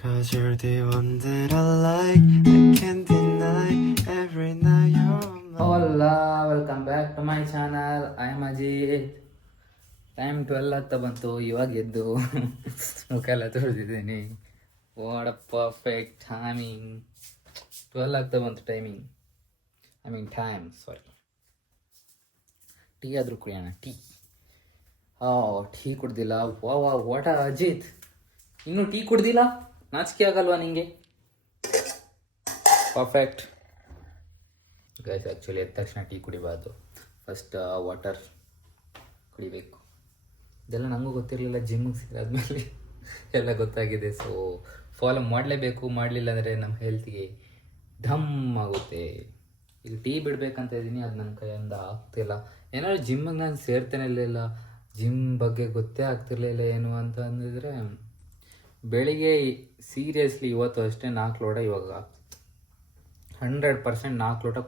Cause you're the one that I like, I can't deny. Every night you're mine. Hola, welcome back to my channel. I am Ajit. Time 12 ಆಗ್ತಾ ಬಂತು. ಇವಾಗ ಎದ್ದು ಮುಖ ಎಲ್ಲ ತೊಳೆದಿದ್ದೀನಿ. What a perfect timing. 12 ಆಗ್ತಾ ಬಂತು timing. Time ಸಾರಿ. Tea ಆದರೂ ಕುಡಿಯೋಣ. ಟೀ ಕುಡ್ದಿಲ್ಲ. ವಾಟ ಅಜಿತ್, ಇನ್ನೂ ಟೀ ಕುಡ್ದಿಲ್ಲ? ನಾಚಿಕೆ ಆಗಲ್ವಾ ನಿಂಗೆ? Perfect guys. ಆ್ಯಕ್ಚುಲಿ ಎದ್ದ ತಕ್ಷಣ ಟೀ ಕುಡಿಬಾರ್ದು, ಫಸ್ಟ್ ವಾಟರ್ ಕುಡಿಬೇಕು. ಇದೆಲ್ಲ ನನಗೂ ಗೊತ್ತಿರಲಿಲ್ಲ, ಜಿಮ್ಮಿಗೆ ಸೇರಾದ್ಮೇಲೆ ಎಲ್ಲ ಗೊತ್ತಾಗಿದೆ. ಸೊ ಫಾಲೋ ಮಾಡಲೇಬೇಕು, ಮಾಡಲಿಲ್ಲ ಅಂದರೆ ನಮ್ಮ ಹೆಲ್ತ್ಗೆ ಢಮ್ ಆಗುತ್ತೆ. ಈಗ ಟೀ ಬಿಡಬೇಕಂತ ಇದ್ದೀನಿ, ಅದು ನನ್ನ ಕೈಯಿಂದ ಆಗ್ತಿಲ್ಲ. ಏನಾದ್ರು ಜಿಮ್ಮಿಗೆ ನಾನು ಸೇರ್ತೇನೆ ಇರಲಿಲ್ಲ, ಜಿಮ್ ಬಗ್ಗೆ ಗೊತ್ತೇ ಆಗ್ತಿರ್ಲಿಲ್ಲ ಏನು ಅಂತ ಅಂದಿದ್ರೆ, ಬೆಳಿಗ್ಗೆ ಸೀರಿಯಸ್ಲಿ ಇವತ್ತು ಅಷ್ಟೇ 4 ಲೋಟ, ಇವಾಗ 100% 4 ಲೋಟ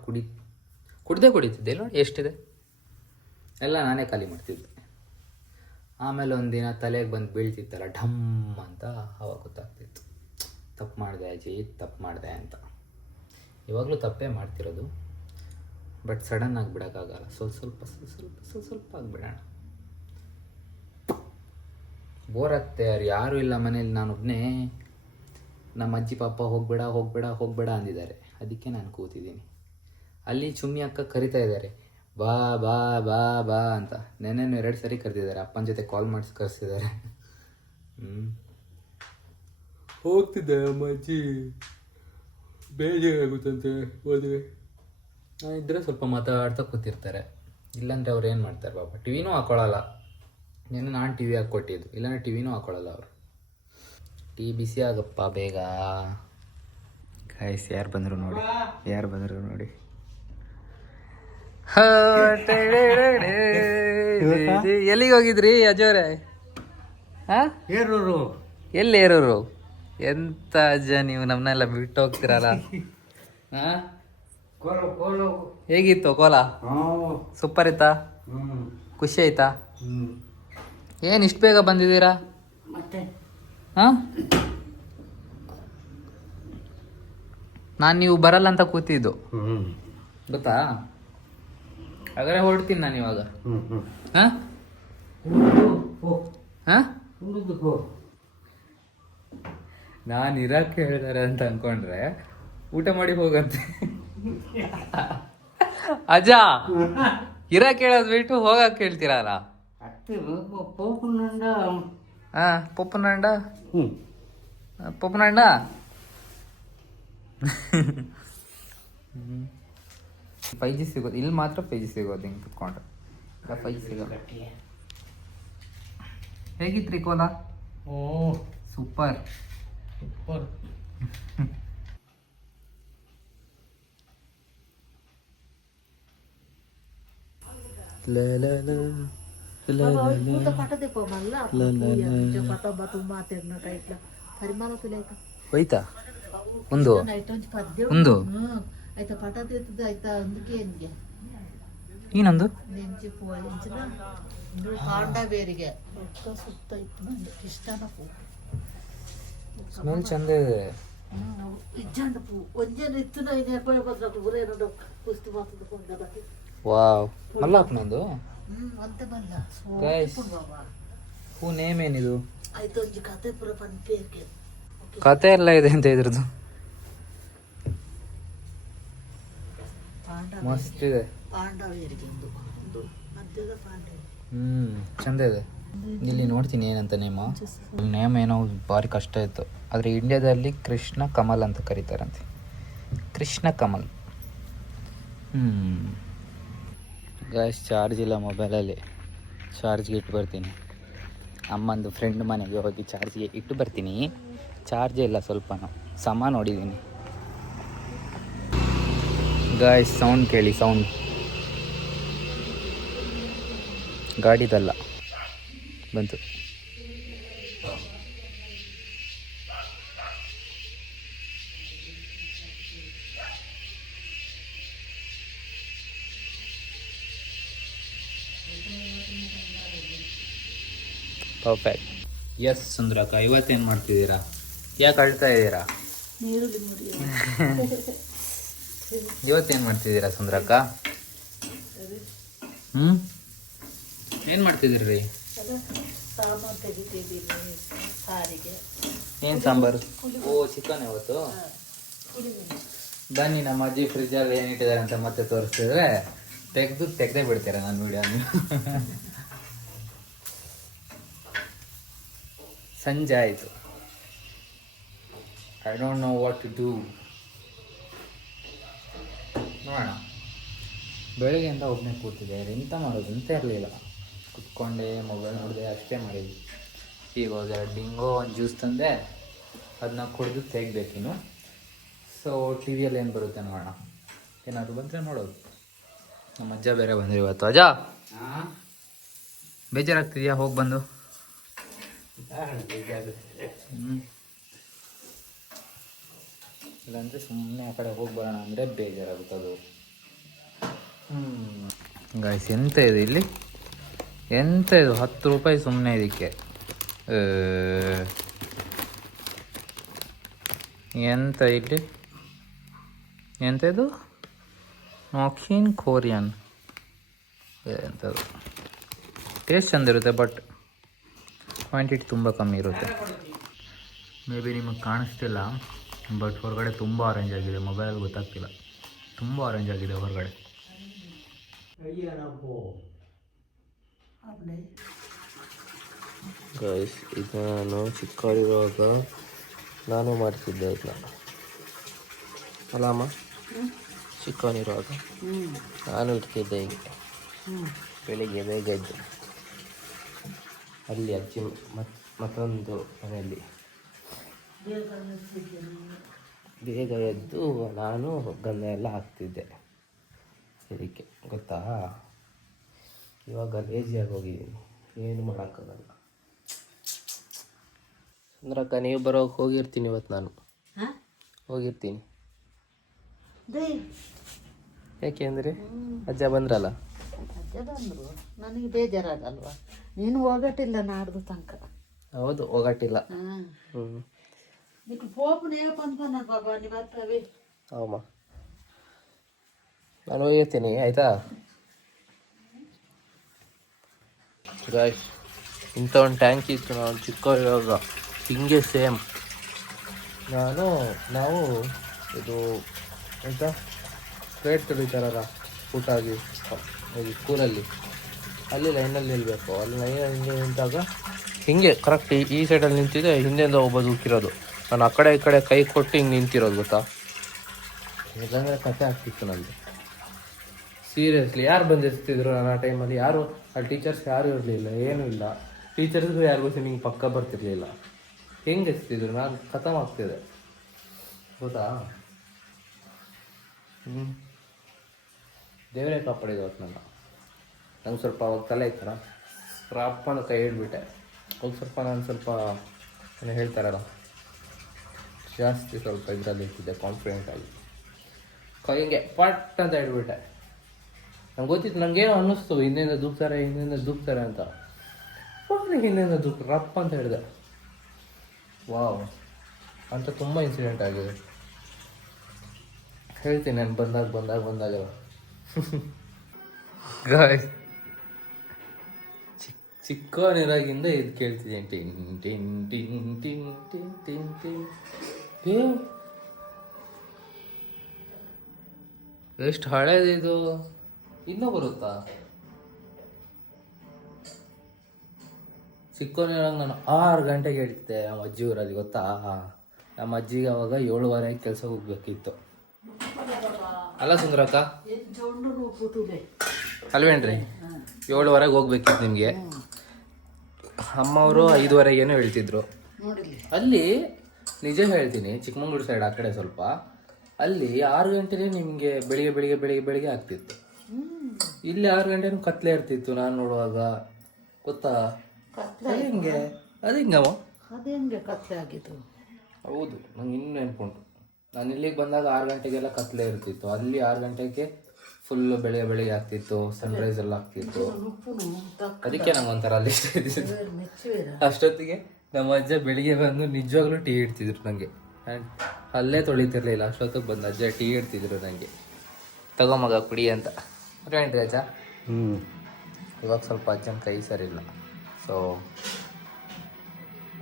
ಕುಡಿತಿದ್ದೆ. ನೋಡಿ ಎಷ್ಟಿದೆ, ಎಲ್ಲ ನಾನೇ ಖಾಲಿ ಮಾಡ್ತಿದ್ದೆ. ಆಮೇಲೆ ಒಂದಿನ ತಲೆಗೆ ಬಂದು ಬೀಳ್ತಿತ್ತಲ್ಲ ಢಮ್ ಅಂತ, ಅವಾಗ ಗೊತ್ತಾಗ್ತಿತ್ತು ತಪ್ಪು ಮಾಡಿದೆ ಅಜಿತ್, ತಪ್ಪು ಮಾಡಿದೆ ಅಂತ. ಇವಾಗಲೂ ತಪ್ಪೇ ಮಾಡ್ತಿರೋದು, ಬಟ್ ಸಡನ್ನಾಗಿ ಬಿಡೋಕ್ಕಾಗಲ್ಲ. ಸ್ವಲ್ಪ ಆಗಿಬಿಡೋಣ. ಬೋರ್ ಆಗ್ತೆ, ಯಾರೂ ಇಲ್ಲ ಮನೇಲಿ, ನಾನೊಬ್ಬನೇ. ನಮ್ಮ ಅಜ್ಜಿ ಪಾಪ ಹೋಗಬೇಡ ಅಂದಿದ್ದಾರೆ, ಅದಕ್ಕೆ ನಾನು ಕೂತಿದ್ದೀನಿ. ಅಲ್ಲಿ ಚುಮ್ಮಿ ಅಕ್ಕ ಕರಿತಾ ಇದ್ದಾರೆ, ಬಾ ಬಾ ಬಾ ಬಾ ಅಂತ. ನೆನ್ನೆನೂ 2 ಸರಿ ಕರೆದಿದ್ದಾರೆ, ಅಪ್ಪನ ಜೊತೆ ಕಾಲ್ ಮಾಡಿಸಿ ಕರೆಸಿದ್ದಾರೆ. ಹೋಗ್ತಿದ್ದೆ ಅಮ್ಮ ಅಜ್ಜಿ, ಬೇಜಾರಾಗುತ್ತಂತೆ ಹೋದ್ರೆ. ನಾನು ಇದ್ದರೆ ಸ್ವಲ್ಪ ಮಾತಾಡ್ತಾ ಕೂತಿರ್ತಾರೆ, ಇಲ್ಲಾಂದರೆ ಅವ್ರು ಏನು ಮಾಡ್ತಾರೆ ಪಾಪ. ಟಿವಿನೂ ಹಾಕ್ಕೊಳ್ಳಲ್ಲ. ನೆನ್ನೆ ನಾನು ಟಿ ವಿ ಹಾಕ್ಕೊಟ್ಟಿದ್ದು, ಇಲ್ಲಾಂದರೆ ಟಿವಿನೂ ಹಾಕ್ಕೊಳ್ಳಲ್ಲ ಅವರು. ಟೀ ಬಿಸಿ ಆಗಪ್ಪ ಬೇಗ. ಗಾಯ್ಸ್, ಯಾರು ಬಂದರು ನೋಡಿ. ಎಲ್ಲಿಗೆ ಹೋಗಿದ್ರಿ ಅಜೋರೆ? ಎಲ್ಲಿ ಏರೂರು? ಎಂತ ಅಜ್ಜ ನೀವು, ನಮ್ಮನ್ನೆಲ್ಲ ಬಿಟ್ಟು ಹೋಗ್ತಿರಲ್ಲ. ಹೇಗಿತ್ತು ಕೋಲ? ಸೂಪರ್ ಇತ್ತಾ? ಖುಷಿ ಆಯ್ತಾ? ಏನು ಇಷ್ಟು ಬೇಗ ಬಂದಿದ್ದೀರಾ? ನಾನು ನೀವು ಬರಲ್ಲ ಅಂತ ಕೂತಿದ್ದು, ಗೊತ್ತಾ? ಹಾಗಾದ್ರೆ ಹೊರಡ್ತೀನಿ ನಾನು ಇವಾಗ. ನಾನು ಇರಕ್ಕೆ ಹೇಳಿದಾರೆ ಅಂತ ಅನ್ಕೊಂಡ್ರೆ ಊಟ ಮಾಡಿ ಹೋಗಂತೆ. ಅಜ್ಜ, ಇರಕ್ಕೆ ಹೇಳೋದು ಬಿಟ್ಟು ಹೋಗಕ್ಕೆ ಹೇಳ್ತೀರಲ್ಲ. ಪಪ್ಪನಂಡ 5G ಸಿಗೋದು ಇಲ್ಲಿ, ಮಾತ್ರ 5G ಸಿಗೋದು. ಹಿಂಗೆ ಕುತ್ಕೊಂಡ್ರೆ 5G ಸಿಗೋದು. ಹೇಗಿತ್ರಿ ಕೋಲ? ಸೂಪರ್. ಹೋಯ್ತಾ ಒಂದು ಏನೊಂದು ಸ್ಮೆಲ್ ಚಂದ ಇದೆ. ವಾವ್, ಮಲ್ಲಪ್ಪನದು ಹೂ. ನೇಮ್ ಏನಿದು? ಕತೆ ಎಲ್ಲ ಇದೆ ಅಂತ ಇದ್ರದ್ದು. ಮಸ್ತ್ ಇದೆ. ಚಂದ ಇದೆ. ಇಲ್ಲಿ ನೋಡ್ತೀನಿ ಏನಂತ ನೇಮ್ ಏನೋ ಭಾರಿ ಕಷ್ಟ ಇತ್ತು, ಆದರೆ ಇಂಡಿಯಾದಲ್ಲಿ ಕೃಷ್ಣ ಕಮಲ್ ಅಂತ ಕರೀತಾರಂತೆ. ಕೃಷ್ಣ ಕಮಲ್. ಗಾಯ್ಸ್, ಚಾರ್ಜ್ ಇಲ್ಲ ಮೊಬೈಲಲ್ಲಿ, ಚಾರ್ಜ್ಗೆ ಇಟ್ಟು ಬರ್ತೀನಿ. ಅಮ್ಮಂದು ಫ್ರೆಂಡ್ ಮನೆಗೆ ಹೋಗಿ ಚಾರ್ಜ್ಗೆ ಇಟ್ಟು ಬರ್ತೀನಿ. ಚಾರ್ಜೇ ಇಲ್ಲ ಸ್ವಲ್ಪನೂ. ಸಮ ನೋಡಿದ್ದೀನಿ ಗಾಯ್ಸ್. ಸೌಂಡ್ ಕೇಳಿ, ಸೌಂಡ್ ಗಾಡಿದಲ್ಲ, ಬಂತು. ಪರ್ಫೆಕ್ಟ್. ಎಸ್ ಸುಂದ್ರಕ್ಕ, ಇವತ್ತೇನು ಮಾಡ್ತಿದ್ದೀರಾ? ಯಾಕೆ ಅಳ್ತಾ ಇದ್ದೀರಾ? ನೀರುಳ್ಳಿ ಮುಡಿ ಇವತ್ತೇನು ಮಾಡ್ತಿದ್ದೀರಾ ಸುಂದ್ರಕ್ಕ? ಏನು ಮಾಡ್ತಿದ್ದೀರಿ? ಸಾಮಾನು ತೆಗಿತಿದ್ದೀನಿ ಸಾರಿಗೆ. ಏನು ಸಾಂಬಾರು? ಓ ಚಿಕನ್ ಇವತ್ತು. ಬನ್ನಿ ನಮ್ಮ ಅಜ್ಜಿ ಫ್ರಿಜ್ಜಲ್ಲಿ ಏನಿಟ್ಟಿದ್ದಾರೆ ಅಂತ ಮತ್ತೆ ತೋರಿಸ್ತಿದ್ರೆ ತೆಗ್ದೇ ಬಿಡ್ತೀರಾ ನಾನು ವಿಡಿಯೋ. ಸಂಜೆ ಆಯಿತು. I don't know what to do. ನೋಡೋಣ. ಬೆಳಗ್ಗೆಯಿಂದ ಒಬ್ಬನೇ ಕೂತಿದ್ದೆ, ಎಂತ ಮಾಡೋದು ಅಂತ ಇರಲಿಲ್ಲ. ಕುತ್ಕೊಂಡೆ ಮೊಬೈಲ್ ನೋಡಿದೆ, ಅಷ್ಟೇ ಮಾಡಿದ್ವಿ. ಈಗ ಹೋದೆ ಡಿಂಗೋ ಒಂದು ಜ್ಯೂಸ್ ತಂದೆ, ಅದನ್ನ ಕುಡಿದು ತೆಗಿಬೇಕಿನ್ನು. ಸೊ ಟಿ ವಿಯಲ್ಲಿ ಏನು ಬರುತ್ತೆ ನೋಡೋಣ, ಏನಾದರೂ ಬಂದರೆ ನೋಡೋದು. ನಮ್ಮ ಅಜ್ಜ ಬೇರೆ ಬಂದರು ಇವತ್ತು. ಅಜ್ಜ ಬೇಜಾರಾಗ್ತಿದ್ಯಾ ಹೋಗಿ ಬಂದು? ಇಲ್ಲಾಂದರೆ ಸುಮ್ಮನೆ ಆ ಕಡೆ ಹೋಗಿ ಬರೋಣ ಅಂದರೆ ಬೇಜಾರಾಗುತ್ತೆ ಅದು. ಗಾಯ್ಸ್ ಎಂತ ಇದೆ ಇಲ್ಲಿ? ಎಂತ ಇದು 10 ರೂಪಾಯಿ ಸುಮ್ಮನೆ ಇದಕ್ಕೆ. ಎಂತ ಇಲ್ಲಿ ಎಂತ ಇದು? ನಾಕ್ಸಿನ್ ಕೊರಿಯನ್ ಎಂಥದ್ದು. ಟೇಸ್ಟ್ ಚಂದಿರುತ್ತೆ, ಬಟ್ ಕ್ವಾಂಟಿಟಿ ತುಂಬ ಕಮ್ಮಿ ಇರುತ್ತೆ. ಮೇ ಬಿ ನಿಮಗೆ ಕಾಣಿಸ್ತಿಲ್ಲ, ಬಟ್ ಹೊರಗಡೆ ತುಂಬ ಆರೆಂಜ್ ಆಗಿದೆ. ಮೊಬೈಲಲ್ಲಿ ಗೊತ್ತಾಗ್ತಿಲ್ಲ, ತುಂಬ ಆರೆಂಜ್ ಆಗಿದೆ ಹೊರಗಡೆ. ಗೈಸ್, ಇದು ನಾನು ಚಿಕ್ಕವರಿರುವಾಗ ನಾನು ಮಾಡ್ತಿದ್ದೆ ಇದನ್ನ. ಅಲ್ಲಮ್ಮ, ಚಿಕ್ಕವನಿರುವಾಗ ನಾನು ಇಡ್ತಿದ್ದೆ. ಈಗ ಬೆಳಿಗ್ಗೆ ಬೇಗ ಎದ್ದು ಅಲ್ಲಿ ಅಜ್ಜಿ ಮತ್ತೊಂದು ಮನೆಯಲ್ಲಿ ಬೇಗ ಎದ್ದು ನಾನು ಗಂಧ ಎಲ್ಲ ಹಾಕ್ತಿದ್ದೆ. ಇದಕ್ಕೆ ಗೊತ್ತಾ? ಇವಾಗ ಲೇಜಿಯಾಗಿ ಹೋಗಿದ್ದೀನಿ, ಏನು ಮಾಡೋಕ್ಕಾಗಲ್ಲ. ಸುಂದ್ರಕ್ಕ, ನೀವು ಬರೋಕೆ ಹೋಗಿರ್ತೀನಿ ಇವತ್ತು. ನಾನು ಹೋಗಿರ್ತೀನಿ. ಯಾಕೆ ಅಂದರೆ ಅಜ್ಜ ಬಂದ್ರಲ್ಲ. ಅಜ್ಜ ಬಂದರು, ನನಗೆ ಬೇಜಾರಾಗಲ್ವಾ? ನೀನು ಹೋಗಟ್ಟಿಲ್ಲ ನಾಡ್ದು ತನಕ. ಹೌದು, ಹೋಗಟ್ಟಿಲ್ಲ. నీకు పోపు నే పంపన్నా బాబా నీ ಬರ್ತವೆ. ಅಮ್ಮ, ನಾನು ಹೋಗಿರ್ತೀನಿ ಆಯಿತಾ? ಗಾಯ್ಸ್, ಇಂಥ ಒಂದು ಟ್ಯಾಂಕ್ ಇತ್ತು ನಾವು ಚಿಕ್ಕವರಿರುವಾಗ, ಹಿಂಗೆ ಸೇಮ್. ನಾವು ಇದು ಎಂತ ಪ್ಲೇಟ್ ತೆಗಿತಾರಲ್ಲ ಊಟಾಗಿ ಸ್ಕೂಲಲ್ಲಿ, ಅಲ್ಲಿ ಲೈನಲ್ಲಿ ನಿಲ್ಲಬೇಕು. ಅಲ್ಲಿ ಲೈನಲ್ಲಿ ಹಿಂಗೆ ನಿಂತಾಗ ಹಿಂಗೆ ಕರೆಕ್ಟ್ ಈ ಸೈಡಲ್ಲಿ ನಿಂತಿದೆ, ಹಿಂದೆಯಿಂದ ಒಬ್ಬದು ಉಕ್ಕಿರೋದು. ನಾನು ಆ ಕಡೆ ಈ ಕಡೆ ಕೈ ಕೊಟ್ಟು ಹಿಂಗೆ ನಿಂತಿರೋದು, ಗೊತ್ತಾ? ಇಲ್ಲಾಂದರೆ ಕಥೆ ಆಗ್ತಿತ್ತು ನನಗೆ. ಸೀರಿಯಸ್ಲಿ, ಯಾರು ಬಂದಿರ್ತಿದ್ರು ನಾನು ಆ ಟೈಮಲ್ಲಿ? ಯಾರು ಆ ಟೀಚರ್ಸ್ ಯಾರೂ ಇರಲಿಲ್ಲ, ಏನೂ ಇಲ್ಲ. ಟೀಚರ್ಸ್ಗೂ ಯಾರಿಗೂ ಸ್ವಿಮ್ಮಿಂಗ್ ಪಕ್ಕ ಬರ್ತಿರ್ಲಿಲ್ಲ. ಹೆಂಗೆ ಎಸ್ತಿದ್ರು, ನಾನು ಖತಮ್ ಆಗ್ತಿದೆ, ಗೊತ್ತಾ? ದೇವರೇ ಕಾಪಾಡಿದ್ದು ಅವತ್ತು ನಂಗೆ ಸ್ವಲ್ಪ ಅವಾಗ ತಲೆ ಇತ್ತಲ್ಲ, ರಪ್ಪನ ಕೈ ಹಿಡ್ಬಿಟ್ಟೆ. ಅವಾಗ ಸ್ವಲ್ಪ ನಾನು ಸ್ವಲ್ಪ ಏನು ಹೇಳ್ತಾರಲ್ಲ, ಜಾಸ್ತಿ ಸ್ವಲ್ಪ ಇದರಲ್ಲಿ ಇರ್ತಿದ್ದೆ, ಕಾನ್ಫಿಡೆಂಟಾಗಿ. ಕೈಗೆ ಪಟ್ ಅಂತ ಹಿಡ್ಬಿಟ್ಟೆ. ನಂಗೆ ಗೊತ್ತಿತ್ತು, ನನಗೇನೋ ಅನ್ನಿಸ್ತು ಹಿಂದೆಯಿಂದ ದೂಕ್ತಾರೆ ಅಂತ. ಹಿಂದೆಯಿಂದ ರಪ್ಪ ಅಂತ ಹೇಳಿದೆ. ವಾವ್ ಅಂತ ತುಂಬ ಇನ್ಸಿಡೆಂಟ್ ಆಗಿದೆ, ಹೇಳ್ತೀನಿ ನಾನು ಬಂದಾಗೆಲ್ಲ. ಗಾಯ್ಸ್, ಚಿಕ್ಕವನಿರಾಗಿಂದ ಇದು ಕೇಳ್ತಿದ್ದೀನಿ, ಟಿಂಗ್ ಟಿಂಗ್ ಟಿಂಗ್ ಟಿಂಗ್ ಟಿಂಗ್ ಟಿಂಗ್ ಟಿಂಗ್. ಎಷ್ಟು ಹಳೇದಿದು, ಇನ್ನೂ ಬರುತ್ತಾ? ಚಿಕ್ಕವನಿರಾಗ ನಾನು 6 ಗಂಟೆಗೆ ಹೇಳ್ತಿದ್ದೆ ನಮ್ಮ ಅಜ್ಜಿ ಊರಲ್ಲಿ, ಗೊತ್ತಾ? ನಮ್ಮ ಅಜ್ಜಿಗೆ ಅವಾಗ 7:15 ಕೆಲಸ ಹೋಗ್ಬೇಕಿತ್ತು. ಅಲ್ಲ ಸುಂದರಕ್ಕ, ಅಲ್ವೇನ್ರಿ? 7:15 ಹೋಗ್ಬೇಕಿತ್ತು ನಿಮಗೆ. ಅಮ್ಮವರು 5:15 ಹೇಳ್ತಿದ್ರು. ಅಲ್ಲಿ ನಿಜ ಹೇಳ್ತೀನಿ, ಚಿಕ್ಕಮಂಗ್ಳೂರು ಸೈಡ್ ಆ ಕಡೆ ಸ್ವಲ್ಪ, ಅಲ್ಲಿ 6 ಗಂಟೆನೇ ನಿಮಗೆ ಬೆಳಿಗ್ಗೆ ಆಗ್ತಿತ್ತು. ಇಲ್ಲಿ 6 ಗಂಟೆನೂ ಕತ್ಲೆ ಇರ್ತಿತ್ತು ನಾನು ನೋಡುವಾಗ, ಗೊತ್ತಾ? ಅದು ಹೆಂಗೆ ಕತ್ಲೆ ಆಗಿತ್ತು? ಹೌದು, ನಂಗೆ ಇನ್ನೂ ನೆನ್ಪುಂಟು. ನಾನು ಇಲ್ಲಿಗೆ ಬಂದಾಗ 6 ಗಂಟೆಗೆಲ್ಲ ಕತ್ಲೆ ಇರ್ತಿತ್ತು. ಅಲ್ಲಿ 6 ಗಂಟೆಗೆ ಫುಲ್ಲು ಬೆಳಿಗ್ಗೆ ಆಗ್ತಿತ್ತು, ಸನ್ರೈಸ್ ಎಲ್ಲ ಆಗ್ತಿತ್ತು. ಅದಕ್ಕೆ ನಂಗೆ ಒಂಥರ ಅಲ್ಲಿ ಅಷ್ಟೊತ್ತಿಗೆ ನಮ್ಮ ಅಜ್ಜ ಬೆಳಿಗ್ಗೆ ಬಂದು ನಿಜವಾಗ್ಲೂ ಟೀ ಇಡ್ತಿದ್ರು ನನಗೆ. ಅಲ್ಲೇ ತೊಳಿತಿರ್ಲಿಲ್ಲ, ಅಷ್ಟೊತ್ತಿಗೆ ಬಂದು ಅಜ್ಜ ಟೀ ಇಡ್ತಿದ್ರು ನನಗೆ. ತಗೋ ಮಗ ಕುಡಿ ಅಂತ. ಏನ್ರಿ ಅಜ್ಜ? ಇವಾಗ ಸ್ವಲ್ಪ ಅಜ್ಜನ ಕೈ ಸರಿಯಿಲ್ಲ, ಸೊ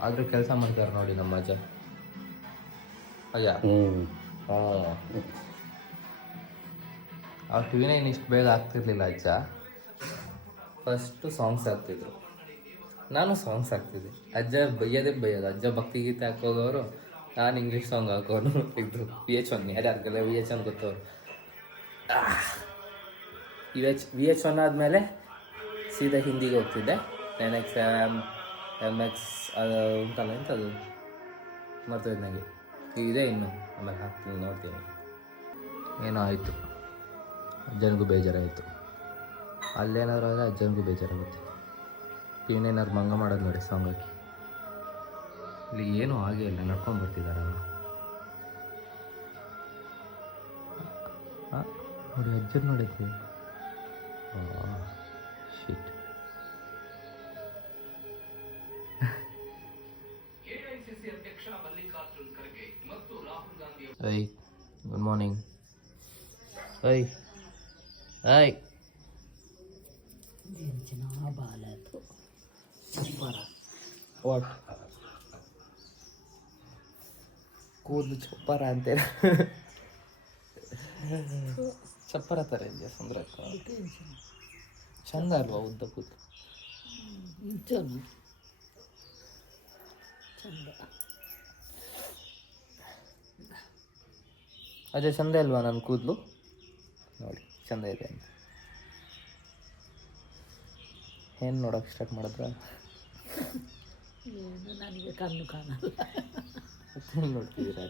ಆದರೂ ಕೆಲಸ ಮಾಡ್ತಾರೆ ನೋಡಿ ನಮ್ಮ ಅಜ್ಜ. ಅಜ್ಜ ಆ ಟಿವಿನ ಇಷ್ಟು ಬೇಗ ಆಗ್ತಿರ್ಲಿಲ್ಲ ಅಜ್ಜ. ಫಸ್ಟು ಸಾಂಗ್ಸ್ ಆಗ್ತಿದ್ರು, ನಾನು ಸಾಂಗ್ಸ್ ಹಾಕ್ತಿದ್ದೆ. ಅಜ್ಜ ಬೈಯೋದೇ ಬೈಯೋದು. ಅಜ್ಜ ಭಕ್ತಿಗೀತೆ ಹಾಕೋದವರು, ನಾನು ಇಂಗ್ಲೀಷ್ ಸಾಂಗ್ ಹಾಕೋನು ಇದ್ದು. VH1 ಯಾರ್ಯಾರಿಗೆಲ್ಲ VH1 ಗೊತ್ತವರು. VH1 ಆದಮೇಲೆ ಸೀದಾ ಹಿಂದಿಗೆ ಹೋಗ್ತಿದ್ದೆ. 9XM MX ಅದು ಉಂಟಲ್ಲ ಎಂಥದ್ದು ಮರ್ತೋಯ್ತು ನನಗೆ. ಇದೆ ಇನ್ನು, ಆಮೇಲೆ ಹಾಕ್ತೀನಿ ನೋಡ್ತೀನಿ. ಏನೋ ಆಯಿತು, ಅಜ್ಜನಿಗೂ ಬೇಜಾರಾಯಿತು. ಅಲ್ಲೇನಾದ್ರು ಆದರೆ ಅಜ್ಜನಿಗೂ ಬೇಜಾರಾಗುತ್ತೆ. ಟಿವಿನೇನಾದ್ರು ಮಂಗ ಮಾಡೋದು ನೋಡಿ ಸಾಂಗ್ ಹಾಕಿ. ಇಲ್ಲಿ ಏನೂ ಆಗೇ ಇಲ್ಲ, ನಡ್ಕೊಂಡು ಬರ್ತಿದ್ದಾರಲ್ಲ. ನೋಡಿ ಅಜ್ಜನ ನೋಡಿದ್ವಿ. Shit. I good morning. I I what ಕೂದಲು ಚಪ್ಪರ ಅಂತೇಳಿ ಚಪ್ಪರ ಥರ ಇದೆಯಾ ಸುಂದರ? ಚಂದ ಅಲ್ವಾ ಉದ್ದ ಕೂದಲು? ಅದೇ ಚಂದ ಅಲ್ವಾ ನನ್ನ ಕೂದಲು? ನೋಡಿ ಚಂದ ಇದೆ ಅಂತ. ಏನು ನೋಡೋಕೆ ಸ್ಟಾರ್ಟ್ ಮಾಡಿದ್ರ? ನನಗೆ ಕಣ್ಣು ಕಾಣಲ್ಲ. ನೋಡ್ತಿದ್ದೀರಾ?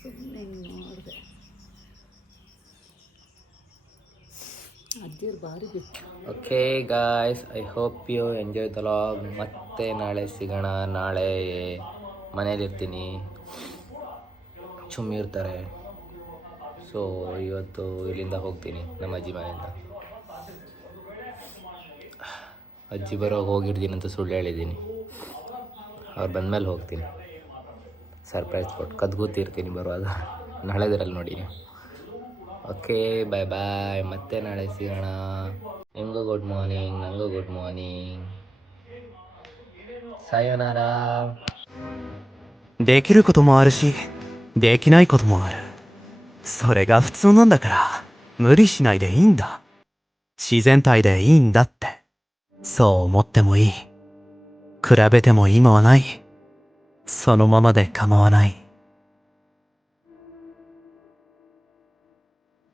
ಸುಮ್ಮನೆ ನೋಡಿದೆ. ಅಜ್ಜಿಯರು ಭಾರಿ ಬಿತ್ತು. Okay guys, I hope you enjoy the vlog. ಮತ್ತೆ ನಾಳೆ ಸಿಗೋಣ. ನಾಳೆ ಮನೇಲಿರ್ತೀನಿ, ಚುಮ್ಮಿ ಇರ್ತಾರೆ. ಸೊ ಇವತ್ತು ಇಲ್ಲಿಂದ ಹೋಗ್ತೀನಿ ನಮ್ಮ ಅಜ್ಜಿ ಮನೆಯಿಂದ. ಅಜ್ಜಿ ಬರೋವಾಗ ಹೋಗಿರ್ತೀನಿ ಅಂತ ಸುಳ್ಳು ಹೇಳಿದ್ದೀನಿ. ಅವ್ರು ಬಂದಮೇಲೆ ಹೋಗ್ತೀನಿ. ಸರ್ಪ್ರೈಸ್ ಕೊಟ್ಟು ಕದ್ಗೂತಿರ್ತೀನಿ ಬರುವಾಗ. ನಾಳೆದರಲ್ಲಿ ನೋಡಿ ನೀವು. ಓಕೆ ಬಾಯ್ ಬಾಯ್, ಮತ್ತೆ ನಾಳೆ ಸಿಗೋಣ. ನಿಮಗೂ ಗುಡ್ ಮಾರ್ನಿಂಗ್, ನನಗೂ ಗುಡ್ ಮಾರ್ನಿಂಗ್. ಸಾಯೋನಾರ. できることもあるし、できないこともある。それが普通なんだから、無理しないでいいんだ。自然体でいいんだって。そう思ってもいい。比べても今はない。そのままで構わない。